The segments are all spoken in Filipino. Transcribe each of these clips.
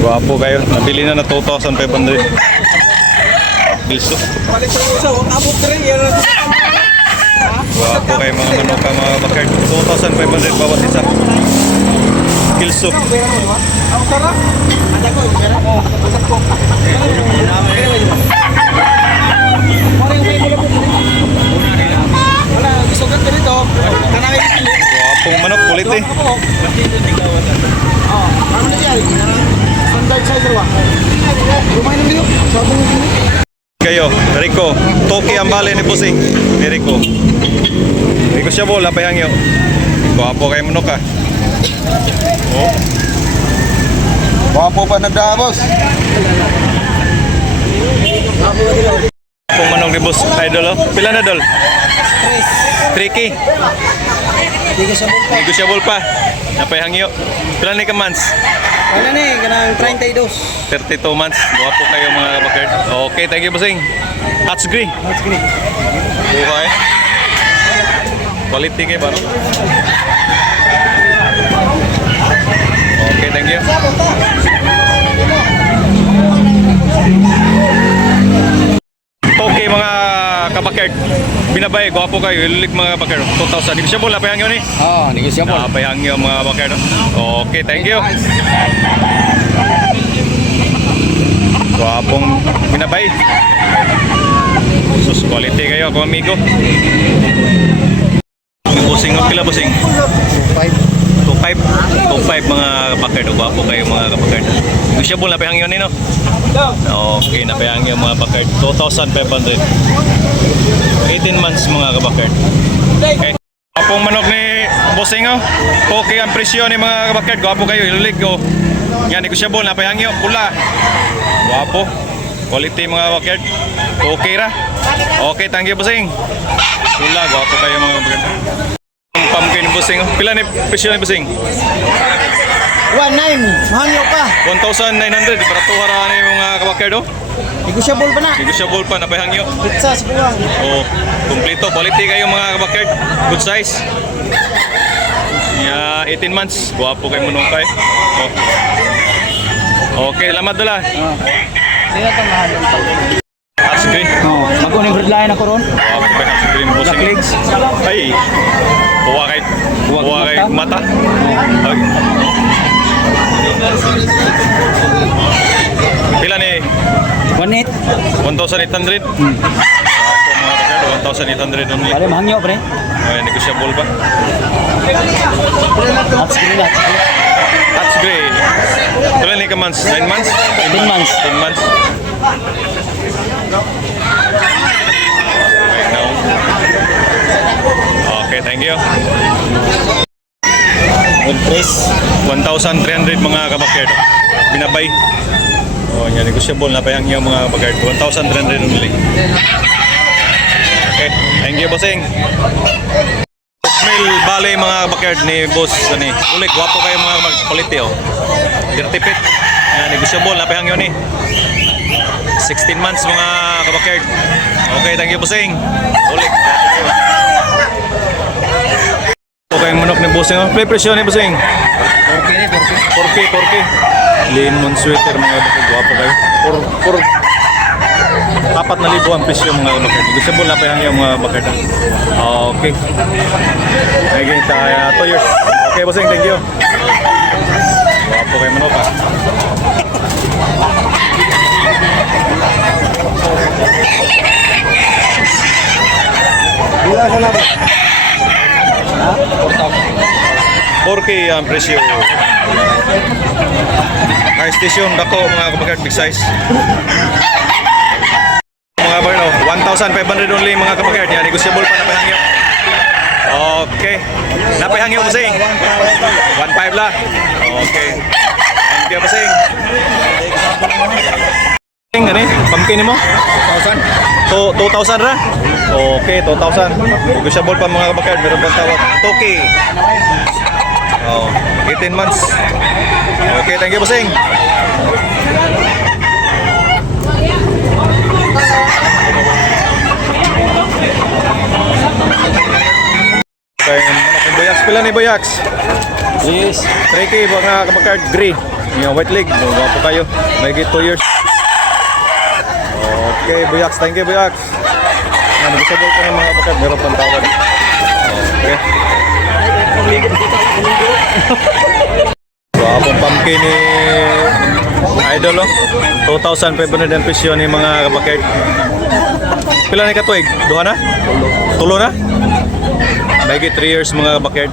Guwapo kayo. Nabili na 2,500. Pilso. Guwapo kayo mga manuka mga bakard. 2,500 bawat isa. Pilso. Guwapong manok, kulit eh. Kayo, Rico, Toki ang bali ni Busing. Ni Rico. Rico siya bola, payangyo. Guwapo kayo manok ah. Oh. Wapo pa nagdabos. Kung manong ni Boss Idol oh. Pila na dol? 3K. Negosyable pa. Napayangyo. Pila ni ka months? Ano ni, kanang 32. 32 months. Guwapo kayo mga bakard. Okay, thank you Busing. Hats green. That's great. Buhay. Quality kayo ba no? Okay, thank you. Okay mga kabakard. Binabay, gwapo kayo. Ilulik mga bakard. 2,000. Hindi ko siya bola. Payangyo ni. Oh, negosyable. Payangyo mga bakard. Okay, thank you. Gwapong binabay. Sus, quality kayo ako amigo. Busing, pila busing? 2.5 mga bakard. Gwapo kayo mga bakard. Negosyable na payangyo ni no? Okay, napayangyo mga bakard. 2,500. 18 months mga kabakard. Okay. Gwapong manok ni Busing oh. Okay ang presyo ni mga kabakard. Gwapo kayo, ilulig oh. Yan, negosyable na payangyo. Pula. Gwapo. Quality mga bakard. Okay ra. Okay, thank you Busing. Pula, gwapo kayo mga bakard. Pumpkin Busing. Pila ni presyo ni Busing? 19, mahangyo pa. 1,900. Baratuhara ni mga kabakard oh. Negosyable pa na. Negosyable pa, napayangyo. Pizza sa buwang. Oh, kumpleto. Quality kayo mga kabakard. Good size. Yeah, 18 months. Guwapo kayo manungkay. Oh. Okay, lamat dala. Hindi na ito mahal. Hats green. Mag-uning breadline ako ron. Guwapo kayo hats green. Black legs. Ay, buwa kay mata. Okay. Pila ni? 1.8. 1,800. Guwapo mga kabakard. 1,800 only. Pare, mahangyo pre. Ay, negosyable pa. That's great. Hats gray. Pila ni ka months? 9 months? 10 months. 10 months. Right now. Okay, thank you. Good price. 1,300 mga kabakard. Binabay. Oh, yan negosyable na payang yung mga kabakard. 1,300 only. Okay, thank you bossing. Smell bale mga kabakard ni boss ani. Ulit gwapo kayo mga quality oh. 30 feet. Yan negosyable na payang yun eh. 16 months mga kabakard. Okay, thank you bossing. Ulit. Okay, manok ni bossing oh. Play presyo ni bossing. 4K. Lemon sweater mga kabakard. Gwapo kayo. 4,000 ang presyo mga kabakard. Negosyable na payang yung mga kabakard. Okay. Naging tayo 2 years. Okay bossing, thank you. Gwapo kayo manok ah. Bila ka na ba? 4K ang presyo. High station dako mga kabakard, big size. Mga barno, 1,500 only mga kabakard. Yan, negosyable pa na pahangyo. Okay. Napahangyo bossing. 1,500 la. Okay. Thank you bossing. Gani, pumpkin mo? 2,000 ra? Okay, 2,000. Negosyable pa mga kabakard. Meron pang tawag. Toki. Oh, 18 months. Okay, thank you bossing. Okay, manok ng boyas ko. pila ni Boyax? Yes. 3K mga kabakard, gray. Yung white leg, gwapo kayo. May 2 years. Okay, Boyax, thank you Boyax. Nag-isabol ko ng mga kabakard, meron pang tawad. Okay. Gwapong pumpkin ni Idol, 2,500 ang presyo ni mga kabakard. Pila ni katuig? Duha na? Tulo na? May 3 years mga kabakard.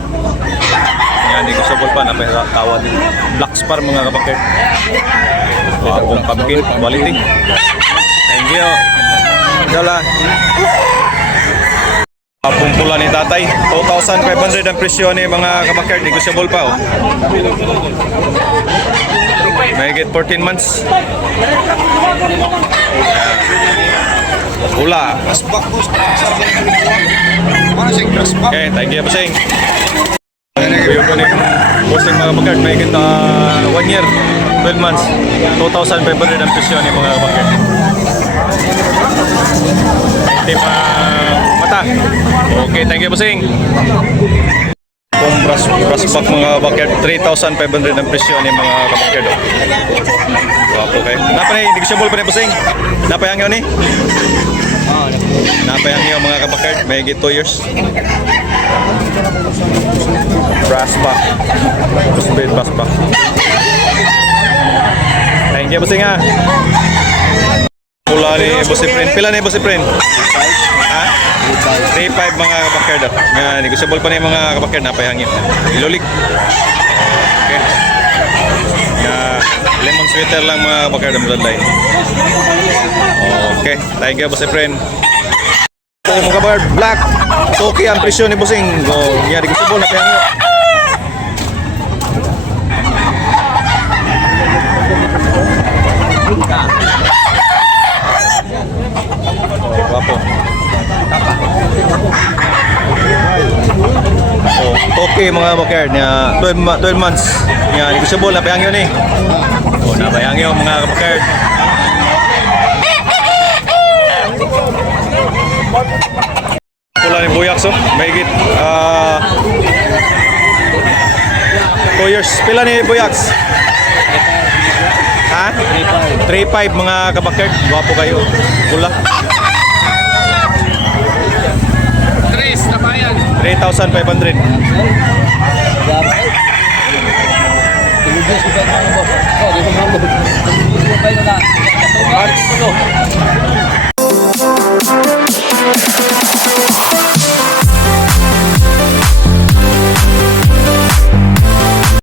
Yan, hindi ko sabol pa, napatawad. Black Spar mga kabakard. Gwapong pumpkin, quality. Thank you. Dala. Gwapong pula ni tatay. 2,500 ang presyo ni mga kabakard. Hindi ko sabol pa. May 14 months. Pula. Okay, thank you, Bossing. Kuya ko ni Bossing mga kabakard. May 1 year, 12 months. 2,500 ang presyo ni mga kabakard. Team mata. Okay, thank you, Bossing. Kung brass back mga kabakard, 3,500 ang presyo ni mga kabakard. Wapo kayo. Napay, hindi ko siya ball pa ni Bossing. Napay ang yun eh. Napay ang yun mga kabakard. May 2 years. Brass back. Brass back. Thank you, Bossing ha. Pula ni Bossy Friend. Pila ni Bossy Friend? Ha? 3-5 mga kabakard. Yan, negosable pa na yung mga kabakard. Napayangin. Ilulik. Okay. Lemon sweater lang mga kabakard ang bloodline. Okay. Thank you, Bossy Friend. Mga kabakard, black. Okay ang presyo ni Bossing. Yan, negosable. Napayangin. Guwapo. Okay mga bakard niya 12 months. Yan, negosable na payang yun eh. Na payang yun mga bakard. Pula ni Boyax may higit 2 years. Pila ni Boyax? Ha? 3-5 mga kabakard. Guwapo kayo. Pula. 3,500.